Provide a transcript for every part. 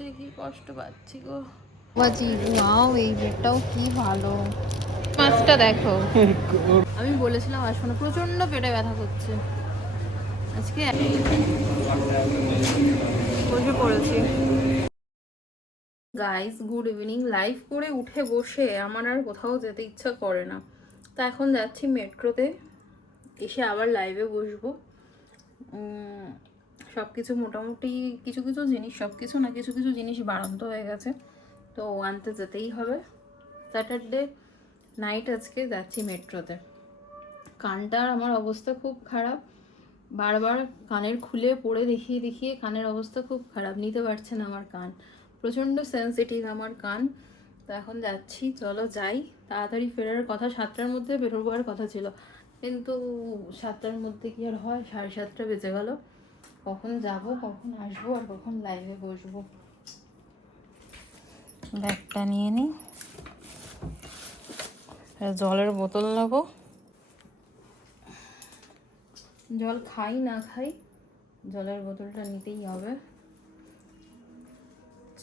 বসে কি কষ্ট পাচ্ছি গো বাজি। ওয়াও, এই বেডটাও কি ভালো। মাছটা দেখো। আমি বলেছিলাম আসবো না, প্রচন্ড পেটে ব্যথা করছে আজকে। বসে পড়েছি। Guys good evening. লাইভ করে উঠে বসে আমার আর কোথাও যেতে ইচ্ছা করে না, তা এখন যাচ্ছি মেট্রোতে, এসে আবার লাইভে বসবো। সব কিছু মোটামুটি কিছু কিছু জিনিস, সব কিছু না কিছু কিছু জিনিস বাড়ন্ত হয়ে গেছে, তো আনতে যেতেই হবে। স্যাটারডে নাইট আজকে যাচ্ছি মেট্রোতে। কানটার আমার অবস্থা খুব খারাপ, বারবার কানের খুলে পড়ে দেখিয়ে দেখিয়ে কানের অবস্থা খুব খারাপ, নিতে পারছে না আমার কান, প্রচণ্ড সেন্সিটিভ আমার কান। তো এখন যাচ্ছি, চলো যাই। তাড়াতাড়ি ফেরার কথা, 7টার মধ্যে বেরোবার কথা ছিল, কিন্তু 7টার মধ্যে কি আর হয়, 7:30 বেজে গেল। কখন যাব, কখন আসবো, আর কখন লাইভে বসবো। ব্যাগটা নিয়ে নিই, জলের বোতল নেবো। জল খাই না খাই, জলের বোতলটা নিতেই হবে।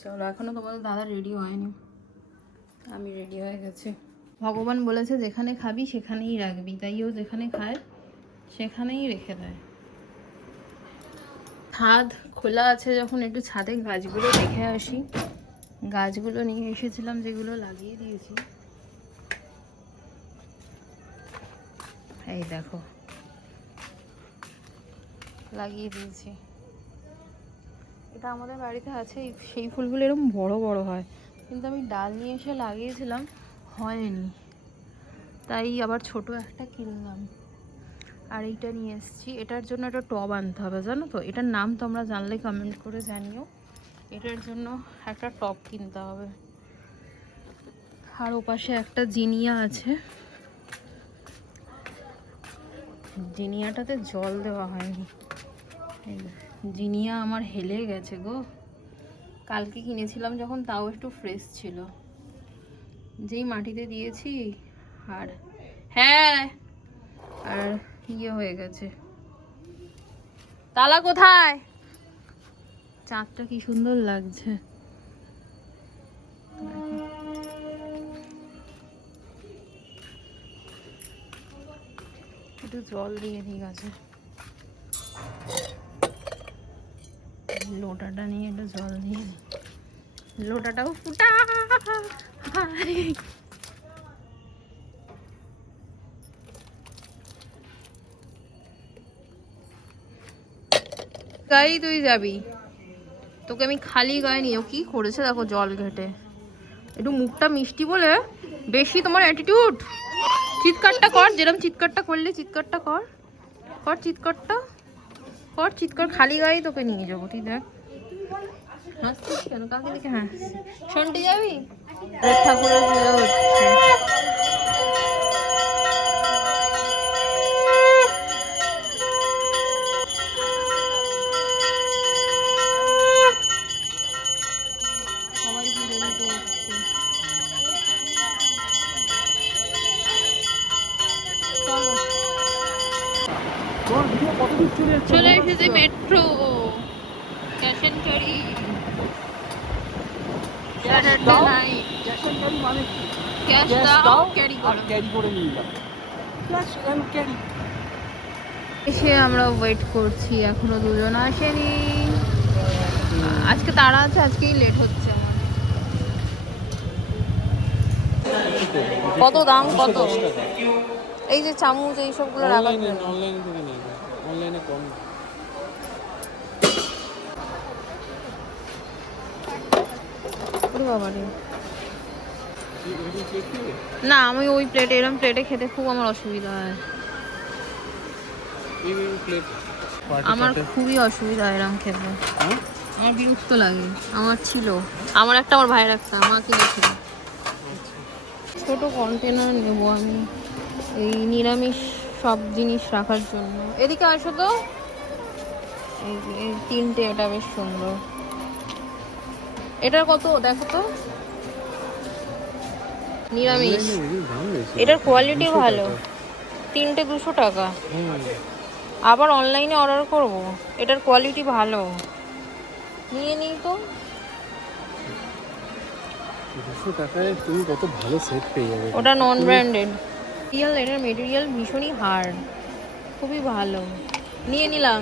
চলো, এখনো তোমাদের দাদা রেডি হয়নি, আমি রেডি হয়ে গেছি। ভগবান বলেছে যেখানে খাবি সেখানেই রাখবি, তাইও যেখানে খায় সেখানেই রেখে দেয়। ছাদ খোলা আছে যখন, একটু ছাদে গাছগুলো দেখে আসি। গাছগুলো নিয়ে এসেছিলাম, যেগুলো লাগিয়ে দিয়েছি। এই দেখো, লাগিয়ে দিয়েছি। এটা আমাদের বাড়িতে আছে, সেই ফুলগুলো এরকম বড় বড় হয়, কিন্তু আমি ডাল নিয়ে এসে লাগিয়েছিলাম, হয়নি, তাই আবার ছোট একটা কিনলাম। আর এইটা নিয়ে এসেছি, এটার জন্য একটা টব আনতে হবে, জানো তো। এটার নাম তোমরা জানলে কমেন্ট করে জানিও। এটার জন্য একটা টব কিনতে হবে। আর ওপাশে একটা জিনিয়া আছে, জিনিয়াটাতে জল দেওয়া হয়নি। জিনিয়া আমার হেলে গেছে গো, কালকে কিনেছিলাম যখন, তাও একটু ফ্রেশ ছিল, যেই মাটিতে দিয়েছি আর হ্যাঁ, আর ইয়ে হয়ে গেছে। তালা কোথায়? চাঁদটা কি সুন্দর লাগছে। একটু জল দিয়ে দিই গাছে, লোটাটা নিয়ে একটু জল দিয়ে দিই। লোটাটাও ফুটা। গাই তুই যাবি, তোকে আমি খালি গায়ে নিয়ে, কি করেছে দেখো জল ঘেটে। একটু মুখটা মিষ্টি বলে বেশি তোমার অ্যাটিটিউড। চিৎকারটা কর, যেরকম চিৎকারটা করলে, চিৎকারটা কর, কর চিৎকারটা কর, চিৎকার। খালি গায়ে তোকে নিয়ে যাবো, তুই দেখ। হাসছিস কেন, কাকে দেখে হাসছিস? শুনতে যাবি? ঠাকুরের পুজো হচ্ছে। সবাই পুজো দিতে হচ্ছে। চলে এসেছে মেট্রো ক্যাশেনটারি। ক্যাশ দাও, ক্যারি করে নিয়ে যাও। এসে আমরা ওয়েট করছি, এখনো দুজন আসেনি। আজকে তারা আছে, আজকেই লেট হচ্ছে আমার। কত দাম, কত? এই যে চামচ, এই সবগুলো রাখার জন্য। অনলাইনে থেকে নিয়ে যাও, অনলাইনে কম। ওরে বাবা রে, না আমি ওই প্লেটে, এরকম প্লেটে খেতে খুব আমার অসুবিধা হয়। আমার খুবই অসুবিধা এরকম খেতে, আমার বিরক্ত লাগে। আমার ছিল, আমার একটা, আমার ভাইয়ের একটা, আমার কিনেছিল। ছোট কন্টেনার নেব আমি, এই নিরামিষ সব জিনিস রাখার জন্য। এদিকে আসো তো, এই যে এই তিনটে, এটা বেশ সুন্দর। এটার কত দেখো তো, নিরামিষ। এটার কোয়ালিটি ভালো, তিনটে 200 টাকা। আবার অনলাইনে অর্ডার করব, এটার কোয়ালিটি ভালো, নিয়ে নিই তো। 200 টাকায় তুমি কত ভালো সেট পেয়ে যাবে। ওটা নন ব্র্যান্ডেড রিয়েল, এটার মেটেরিয়াল ভীষণই হার্ড, খুবই ভালো। নিয়ে নিলাম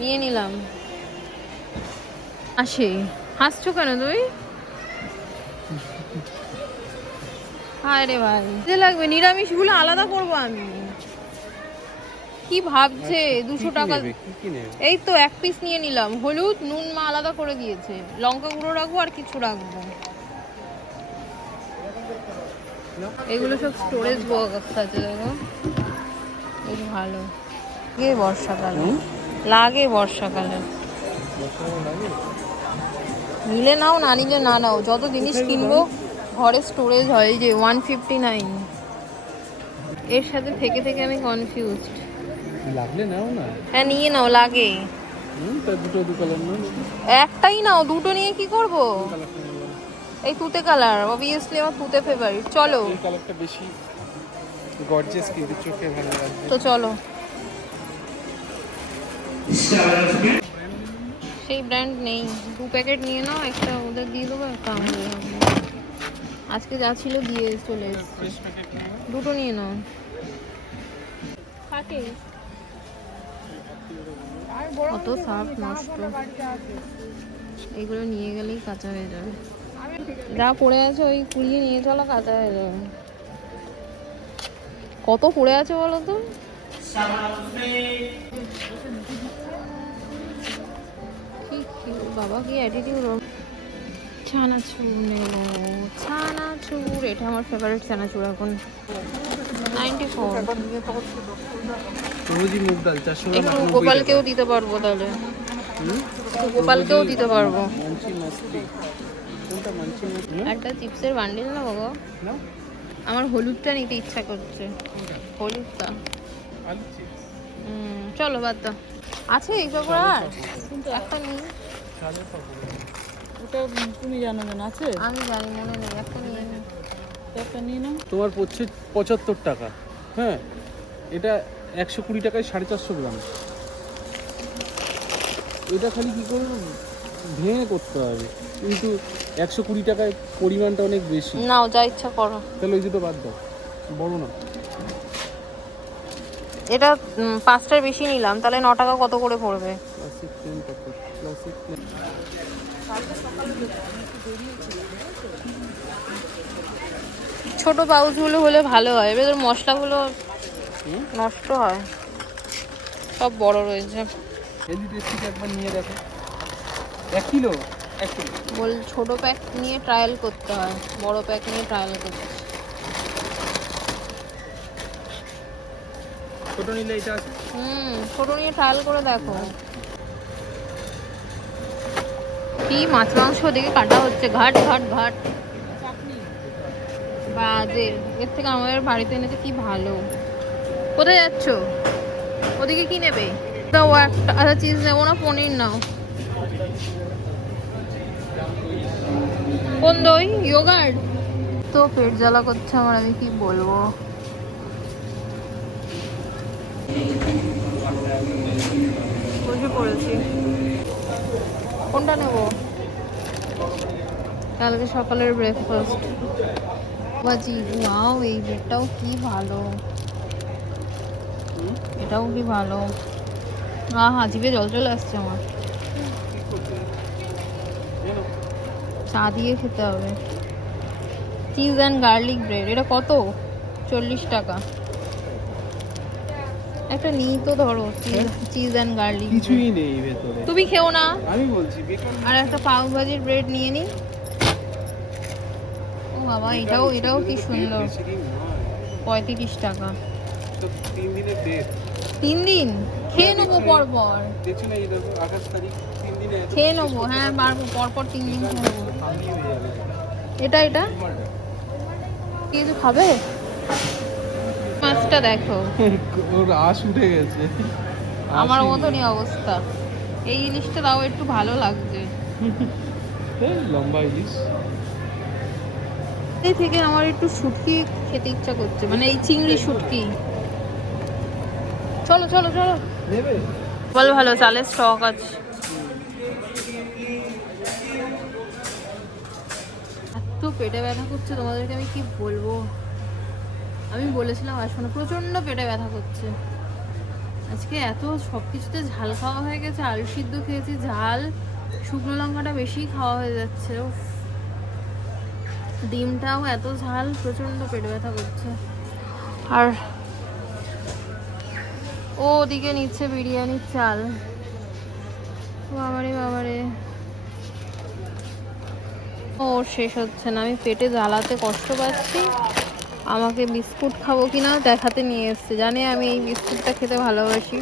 নিয়ে নিলাম। আসে, হাসছো কেন তুই? হায় রে ভাই, যে লাগবে নিরামিষগুলো আলাদা করবো আমি। কি ভাবছে 200 টাকা? এই তো এক পিস নিয়ে নিলাম, হলুদ নুন মা আলাদা করে দিয়েছে, লঙ্কা গুঁড়ো রাখবো আর কিছু রাখবো। এগুলো সব স্টোরেজ বক্স আছে, দেখো বেশ ভালো লাগে বর্ষাকালে, লাগে বর্ষাকালে। নিলে নাও, না নিলে না নাও, যত জিনিস কিনবো ঘরে স্টোরেজ হয়। এই যে 159, এর সাথে থেকে থেকে আমি কনফিউজড। লাগলে নাও না। হ্যাঁ নিয়ে নাও, লাগে। তা দুটো দু কালার নাও। একটাই নাও, দুটো নিয়ে কি করব? এই তুতে কালার, অবভিয়াসলি আমার তুতে ফেভারিট। চলো, এই কালারটা বেশি গর্জিয়াস, কিন্তু চোখে ভালো লাগবে। তো চলো। সেই ব্র্যান্ড নেই, 2 প্যাকেট নিয়ে নাও, একটা ওদের দিয়ে দেবো, একটা আমাদের। আজকে যা ছিল দিয়ে চলে এসেছি, দুটো নিয়ে নাও। কত সার্ফ নষ্ট, এগুলো নিয়ে গেলেই কাঁচা হয়ে যাবে। যা পড়ে আছে ওই কুড়িয়ে নিয়ে চলো, কাঁচা হয়ে যাবে। কত পড়ে আছে বলো তো? বাবা কি অ্যাটিটিউড। চানাচুর নেব, চানাচুর, এটা আমার ফেভারিট চানাচুর এখন। 94 সবুজি মুগ ডাল 400 একটু গোপালকেও দিতে পারবো তাহলে, গোপালকেও দিতে পারবো। একটা চিপসের বান্ডিল না বাবা, আমার হলুদটা নিতে ইচ্ছা করছে, হলুদটা। চলো বাদ দাও, আছে এই পকোড়া আর একটা নেই। ওটা তুমি জানো না, আছে? আমি জানি, মনে নেই, একটা নিয়ে নিই। একটা নিয়ে নাও। তোমার পড়ছে 75 টাকা। হ্যাঁ, এটা 120 টাকায় 450 গ্রাম। এটা খালি কি করে ভেঙে করতে হবে, কিন্তু 120 টাকায় পরিমাণটা অনেক বেশি। নাও, যা ইচ্ছা করো। তাহলে ওই দুটো বাদ দাও, বড় না। এটা 5টার বেশি নিলাম, তাহলে 9 টাকা কত করে পড়বে? ক্লাসিক প্লেন কত? ক্লাসিক প্লেন ছোট পাউচগুলো হলে ভালো হয়, এবার মশলাগুলো নষ্ট হয়, সব বড় রয়েছে। হেলদি টেস্টিকে একবার নিয়ে দেখো। 1 কিলো বল, ছোট প্যাক নিয়ে ট্রায়াল করতে হয়, বড় প্যাক নিয়ে ট্রায়াল করতে। ছোট নিলে এটা আছে। ছোট নিয়ে ট্রায়াল করে দেখো। কি মাছ মাংস ওদিকে কাটা হচ্ছে, ঘাট ঘাট ঘাট, বাজে। এর থেকে আমাদের বাড়িতে এনেছে, কি ভালো। কোথায় যাচ্ছ? ওদিকে কি নেবে? দাও একটা, আচ্ছা চিজ নেবো না, পনির নাও। কোন দই? ইয়োগার্ট। তো পেট জ্বালা করছে আমার, আমি কি বলবো। বসে পড়েছি, কোনটা নেব? কালকে সকালের ব্রেকফাস্ট বাজি। ওয়াও, এই ব্রেডটাও কি ভালো, এটাও কি ভালো। হ্যাঁ, জিভে জল চলে আসছে আমার। চা দিয়ে খেতে হবে। চিজ অ্যান্ড গার্লিক ব্রেড, এটা কত? 40 টাকা। একটা নিই তো, ধরো চিজ অ্যান্ড গার্লিক। কিছুই নেই ভেতরে, তুমি খেও না, আমি বলছি বেকার। আর একটা পাও ভাজির ব্রেড নিয়ে নি। ও বাবা, এটাও কি সুন্দর, 35 টাকা। 3 দিনের ডেট, 3 দিন খেয়ে নেবো পরপর, দেখছি না, এই দেখো 28 তারিখ, 3 দিনে খেয়ে নেবো। হ্যাঁ, পারবো, পরপর 3 দিন খেয়ে নেবো। এটা কিছু খাবে? মাছটা দেখো, ওর আশ উঠে গেছে। আমার মতনই অবস্থা। এই ইলিশটা দাও, একটু ভালো লাগছে। লম্বা ইলিশ। এই থেকে আমার একটু শুটকি খেতে ইচ্ছা করছে, মানে এই চিংড়ি শুটকি। চলো চলো চলো, নেবে? ভালো ভালো চালের স্টক আছে। পেটে ব্যথা করছে, তোমাদেরকে আমি কি বলবো। আমি বলেছিলাম আসবো না, প্রচণ্ড পেটে ব্যথা করছে আজকে। এত সব কিছুতে ঝাল খাওয়া হয়ে গেছে, আলু সিদ্ধ খেয়েছি ঝাল, শুকনো লঙ্কাটা বেশি খাওয়া হয়ে যাচ্ছে, উফ। ডিমটাও এত ঝাল, প্রচণ্ড পেটে ব্যথা করছে। আর ও ওদিকে নিচ্ছে বিরিয়ানির চাল, বাবারে বাবারে। ও শেষ হচ্ছে না, আমি পেটে জ্বালাতে কষ্ট পাচ্ছি। আমাকে বিস্কুট খাবো কিনা দেখাতে নিয়ে এসছে, জানে আমি এই বিস্কুটটা খেতে ভালোবাসি,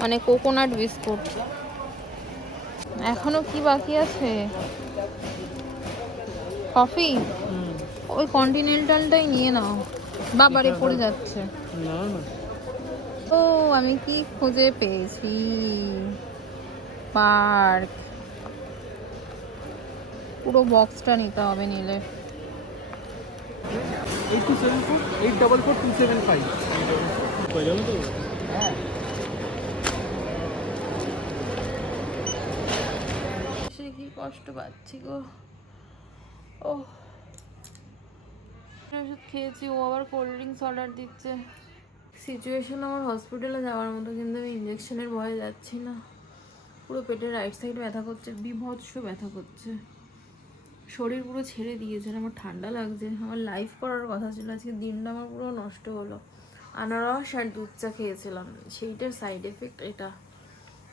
মানে কোকোনাট বিস্কুট। এখনো কি বাকি আছে? কফি? ওই কন্টিনেন্টালটাই নিয়ে নাও। বাবারে পড়ে যাচ্ছে। না না, ও আমি কি খুঁজে পেয়েছি, পার্ক। পুরো বক্সটা নিতে হবে নিলে। 8274 844 275 হয়ে গেল তো। হ্যাঁ, সে কি কষ্ট পাচ্ছি গো। ও ওষুধ খেয়েছি, ও আবার কোল্ড ড্রিঙ্কস অর্ডার দিচ্ছে। সিচুয়েশন আমার হসপিটালে যাওয়ার মতো, কিন্তু আমি ইঞ্জেকশনের ভয়ে যাচ্ছি না। পুরো পেটের রাইট সাইড ব্যথা করছে, বিভৎস ব্যথা করছে, শরীর পুরো ছেড়ে দিয়েছে। আমার ঠান্ডা লাগছে, আমার লাইভ করার কথা ছিল আজকে, দিনটা আমার পুরো নষ্ট হলো। আনারস আর দুধ চা খেয়েছিলাম, সেইটার সাইড এফেক্ট এটা।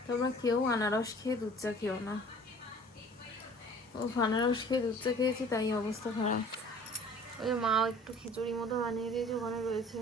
তোমরা কেউ আনারস খেয়ে দুধ চা খেও না। ও আনারস খেয়ে দুধ চা খেয়েছি, তাই অবস্থা খারাপ। ওই মা একটু খিচুড়ি মতো বানিয়ে দিয়েছে, ওখানে রয়েছে।